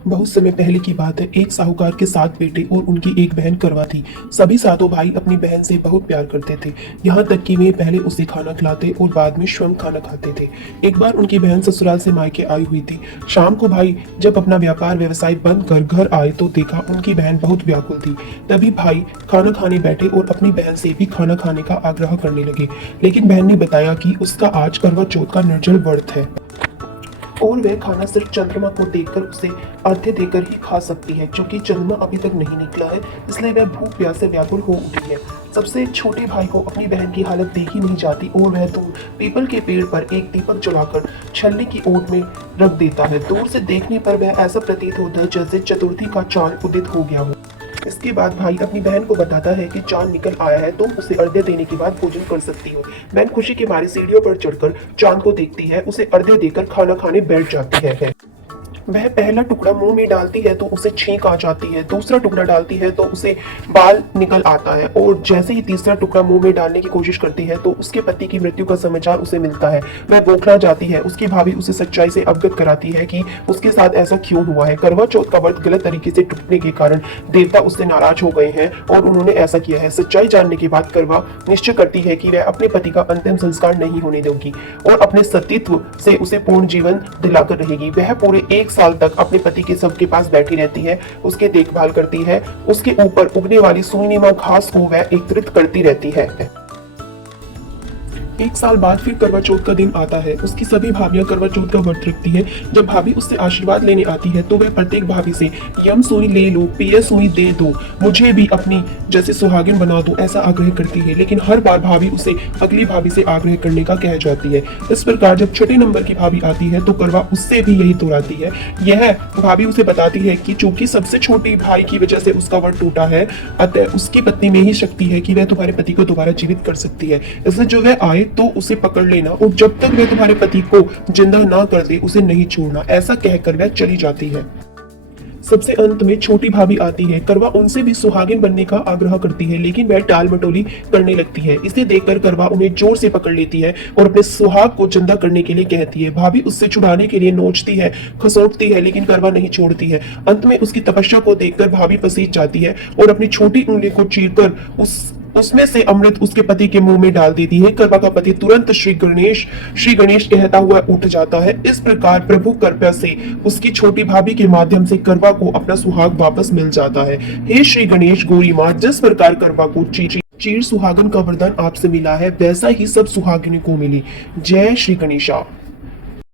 बहुत समय पहले की बात है। एक साहूकार के 7 बेटे और उनकी एक बहन करवा थी। सभी सातों भाई अपनी बहन से बहुत प्यार करते थे, यहाँ तक कि वे पहले उसे खाना खिलाते और बाद में स्वयं खाना खाते थे। एक बार उनकी बहन ससुराल से मायके आई हुई थी। शाम को भाई जब अपना व्यापार व्यवसाय बंद कर घर आए तो देखा उनकी बहन बहुत व्याकुल थी। तभी भाई खाना खाने बैठे और अपनी बहन से भी खाना खाने का आग्रह करने लगे, लेकिन बहन ने बताया कि उसका आज करवा चौथ का निर्जल व्रत है और वह खाना सिर्फ चंद्रमा को देखकर उसे अर्घ्य देकर ही खा सकती है। क्योंकि चंद्रमा अभी तक नहीं निकला है, इसलिए वह भूख प्यास से व्याकुल हो उठी है। सबसे छोटे भाई को अपनी बहन की हालत देखी नहीं जाती और वह दूर पीपल के पेड़ पर एक दीपक जलाकर छलनी की ओट में रख देता है। दूर से देखने पर वह ऐसा प्रतीत होता है जैसे चतुर्थी का चांद उदित हो गया हो। इसके बाद भाई अपनी बहन को बताता है कि चांद निकल आया है, तुम उसे अर्घ्य देने के बाद भोजन कर सकती हो। बहन खुशी के मारे सीढ़ियों पर चढ़कर चांद को देखती है, उसे अर्घ्य देकर खाना खाने बैठ जाती है। वह पहला टुकड़ा मुंह में डालती है तो उसे छींक आ जाती है, दूसरा टुकड़ा डालती है तो उसे बाल निकल आता है और जैसे ही तीसरा टुकड़ा मुंह में डालने की कोशिश करती है तो उसके पति की मृत्यु का समाचार उसे मिलता है। वह बौखला जाती है। उसकी भाभी उसे सच्चाई से अवगत कराती है कि उसके साथ ऐसा क्यों हुआ है। करवा चौथ का व्रत गलत तरीके से टूटने के कारण देवता उससे नाराज हो गए हैं और उन्होंने ऐसा किया है। सच्चाई जानने के बाद करवा निश्चय करती है कि वह अपने पति का अंतिम संस्कार नहीं होने देगी और अपने सतीत्व से उसे पूर्ण जीवन दिलाकर रहेगी। वह पूरे 1 साल तक अपने पति के शव के पास बैठी रहती है, उसकी देखभाल करती है, उसके ऊपर उगने वाली सुईनुमा घास को वह एकत्रित करती रहती है। 1 साल बाद फिर करवा चौथ का दिन आता है। उसकी सभी भाभियां करवा चौथ का व्रत रखती है। जब भाभी उससे आशीर्वाद लेने आती है तो वह प्रत्येक भाभी से यम सुई ले लो, पिय सुई दे दो, मुझे भी अपनी जैसे सुहागिन बना दो, ऐसा आग्रह करती है। लेकिन हर बार भाभी उसे अगली भाभी से आग्रह करने का कह जाती है। इस प्रकार जब छठे नंबर की भाभी आती है तो करवा उससे भी यही दोहराती है। यह भाभी उसे बताती है कि चूंकि सबसे छोटी भाई की वजह से उसका व्रत टूटा है, अतः उसकी पत्नी में ही शक्ति है कि वह तुम्हारे पति को दोबारा जीवित कर सकती है। इसलिए जो वह आए तो उसे पकड़ लेना और जब तक वह तुम्हारे पति को जिंदा ना कर दे उसे नहीं छोड़ना, ऐसा कहकर वह चली जाती है। सबसे अंत में छोटी भाभी आती है। करवा उनसे भी सुहागिन बनने का आग्रह करती है, लेकिन वह टाल मटोली करने लगती है। इसे देखकर करवा उन्हें जोर से पकड़ लेती है और अपने सुहाग को जिंदा करने के लिए कहती है। भाभी उससे छुड़ाने के लिए नोचती है, खसोटती है, लेकिन करवा नहीं छोड़ती है। अंत में उसकी तपस्या को देखकर भाभी पसीज जाती है और अपनी छोटी उंगली को चीरकर उसमें से अमृत उसके पति के मुंह में डाल देती है। करवा का पति तुरंत श्री गणेश कहता हुआ उठ जाता है। इस प्रकार प्रभु कृपा से उसकी छोटी भाभी के माध्यम से करवा को अपना सुहाग वापस मिल जाता है। हे श्री गणेश गौरी माँ, जिस प्रकार करवा को चीर सुहागन का वरदान आपसे मिला है, वैसा ही सब सुहागिनों को मिली। जय श्री गणेशा।